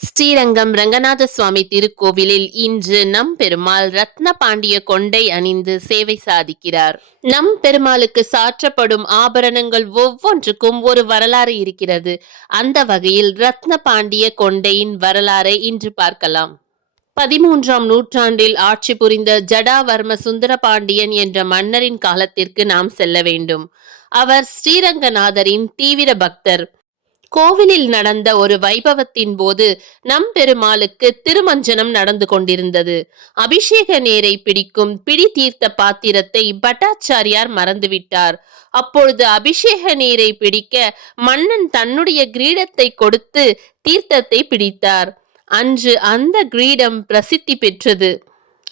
ஸ்ரீரங்கம் ரங்கநாத சுவாமி திருக்கோவிலில் இன்று நம் பெருமாள் ரத்ன பாண்டிய கொண்டை அணிந்து சேவை சாதிக்கிறார். நம் பெருமாளுக்கு சாற்றப்படும் ஆபரணங்கள் ஒவ்வொன்றுக்கும் ஒரு வரலாறு இருக்கிறது. அந்த வகையில் ரத்ன பாண்டிய கொண்டையின் வரலாறை இன்று பார்க்கலாம். 13ஆம் நூற்றாண்டில் ஆட்சி புரிந்த ஜடாவர்ம சுந்தர பாண்டியன் என்ற மன்னரின் காலத்திற்கு நாம் செல்ல வேண்டும். அவர் ஸ்ரீரங்கநாதரின் தீவிர பக்தர். கோவிலில் நடந்த ஒரு வைபவத்தின் போது நம் பெருமாளுக்கு திருமஞ்சனம் நடந்து கொண்டிருந்தது. அபிஷேக நீரை பிடிக்கும் பிடி தீர்த்த பாத்திரத்தை பட்டாச்சாரியார் மறந்துவிட்டார். அப்பொழுது அபிஷேக நீரை பிடிக்க மன்னன் தன்னுடைய கிரீடத்தை கொடுத்து தீர்த்தத்தை பிடித்தார். அன்று அந்த கிரீடம் பிரசித்தி பெற்றது.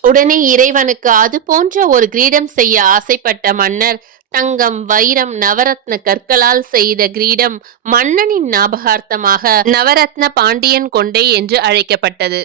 உடனே இறைவனுக்கு அது போன்ற ஒரு கிரீடம் செய்ய ஆசைப்பட்ட மன்னர் தங்கம், வைரம், நவரத்ன கற்களால் செய்த கிரீடம் மன்னனின் ஞாபகார்த்தமாக நவரத்ன பாண்டியன் கொண்டை என்று அழைக்கப்பட்டது.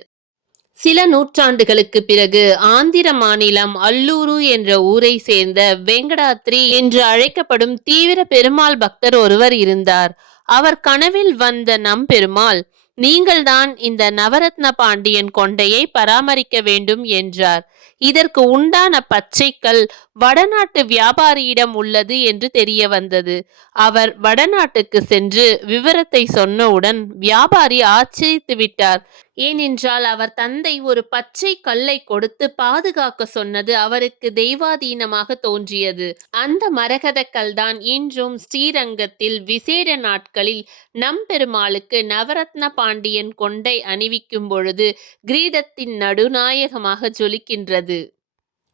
சில நூற்றாண்டுகளுக்கு பிறகு ஆந்திர மாநிலம் அல்லூரு என்ற ஊரை சேர்ந்த வெங்கடாத்ரி என்று அழைக்கப்படும் தீவிர பெருமாள் பக்தர் ஒருவர் இருந்தார். அவர் கனவில் வந்த நம் பெருமாள், நீங்கள்தான் இந்த நவரத்ன பாண்டியன் கொண்டையை பராமரிக்க வேண்டும் என்றார். இதற்கு உண்டான பச்சைக்கல் வடநாட்டு வியாபாரியிடம் உள்ளது என்று தெரிய வந்தது. அவர் வடநாட்டுக்கு சென்று விவரத்தை சொன்னவுடன் வியாபாரி ஆச்சரித்து விட்டார். ஏனென்றால் அவர் தந்தை ஒரு பச்சை கல்லை கொடுத்து பாதுகாக்க சொன்னது அவருக்கு தெய்வாதீனமாக தோன்றியது. அந்த மரகத கல்தான் இன்றும் ஸ்ரீரங்கத்தில் விசேட நாட்களில் நம் பெருமாளுக்கு நவரத்ன பாண்டியன் கொண்டை அணிவிக்கும் பொழுது கிரீடத்தின் நடுநாயகமாக ஜொலிக்கின்றது.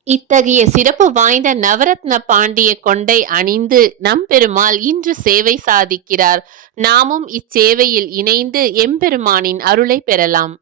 இத்தகைய சிறப்பு வாய்ந்த நவரத்ன பாண்டிய கொண்டை அணிந்து நம் பெருமாள் இன்று சேவை சாதிக்கிறார். நாமும் இச்சேவையில் இணைந்து எம்பெருமானின் அருளை பெறலாம்.